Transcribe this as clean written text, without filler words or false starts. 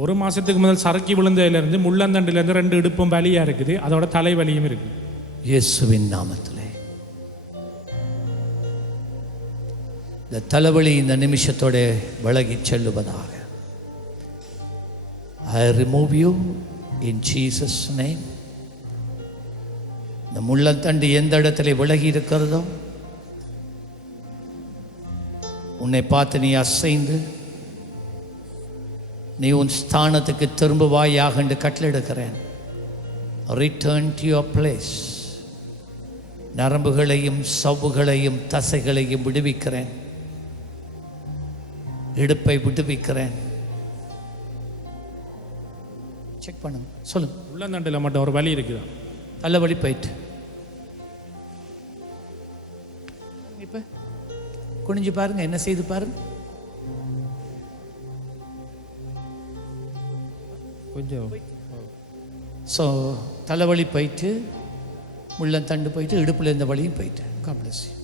ஒரு மாதத்துக்கு முதல் சறுக்கி விழுந்ததுலேருந்து முள்ளந்தண்டிலேருந்து 2 இடுப்பும் வலியாக இருக்குது, அதோட தலைவலியும் இருக்குது. இயேசுவின் நாமத்திலே இந்த தலைவலி இந்த நிமிஷத்தோட விலகி செல்லுவதாக. I remove you in Jesus name. இந்த முள்ளந்தண்டு எந்த இடத்துல விலகி இருக்கிறதோ உன்னை பார்த்து நீ அசைந்து நீ உன் ஸ்தானத்துக்கு திரும்புவாயாக என்று கட்டளெடுக்கிறேன். Return to your place. நரம்புகளையும் சவ்வுகளையும் தசைகளையும் விடுவிக்கிறேன். இடுப்பை விடுவிக்கிறேன். செக் பண்ணுங்க, சொல்லுங்க. உள்ளந்தண்டில் மட்டும் ஒரு வலி இருக்குதா? தலைவலி போயிட்டு இப்போ குனிஞ்சு பாருங்க, என்ன செய்து பாருங்க. கொஞ்சம் ஸோ தலைவலி போயிட்டு, முள்ளந்தண்டு போயிட்டு, இடுப்பில் இருந்த வலியும் போயிட்டு. God bless you.